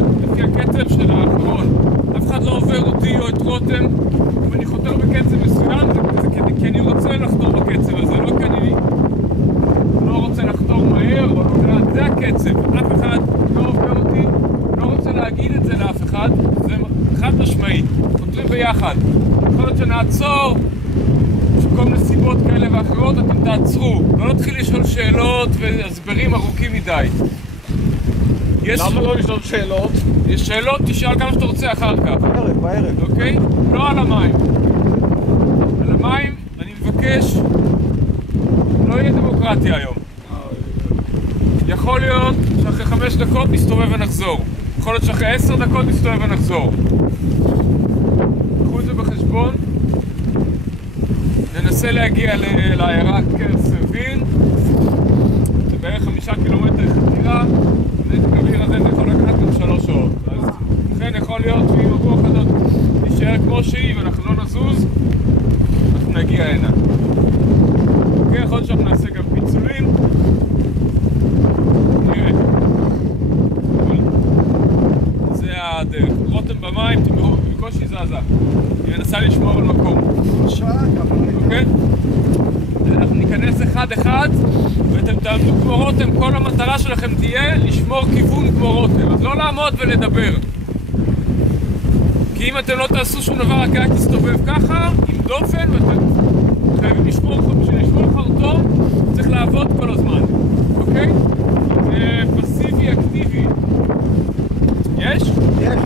ביחד, לפי הקצב של האחרון. אף אחד לא עובר אותי או את רותם. אם אני חותר בקצב מסוים, זה כי אני רוצה לחתור בקצב הזה, לא כי אני לא רוצה לחתור מהר או לא לאט. זה הקצב. אף אחד לא עובר אותי, לא רוצה להגיד את זה לאף אחד. זה חד משמעית. חותרים ביחד. יכול להיות שנעצור, שכל מיני סיבות כאלה ואחרות, אתם תעצרו. לא נתחיל לשאול שאלות והסברים ארוכים מדי. למה לא לשאול שאלות? יש שאלות, תשאל כמה שאתה רוצה אחר כך. בערב. אוקיי? לא על המים. על המים, אני מבקש, לא יהיה דמוקרטיה היום. יכול להיות שאחרי 5 דקות נסתובב ונחזור. יכול להיות שאחרי 10 דקות נסתובב ונחזור. קחו את זה בחשבון. ננסה להגיע לעיירה קרסווין. זה בערך 5 קילומטר חתירה. נתק האוויר הזה זה יכול לקחת גם 3 שעות. אז לכן יכול להיות שאם הרוח הזאת תישאר כמו שהיא ואנחנו לא נזוז, אנחנו נגיע הנה. אוקיי, יכול להיות שאנחנו נעשה גם פיצולים. נראה. זה הדרך. רותם במים, תראו, בקושי זזה. היא מנסה לשמור על מקום. אוקיי? אנחנו ניכנס אחד ואתם תעמדו כמו רותם. כל המטרה שלכם תהיה לשמור כיוון כמו רותם. אז לא לעמוד ולדבר. כי אם אתם לא תעשו שום דבר, רק תסתובב ככה, עם דופן, ואתם חייבים לשמור, בשביל לשמור חרטום, צריך לעבוד כל הזמן. אוקיי? זה פסיבי אקטיבי. יש? יש.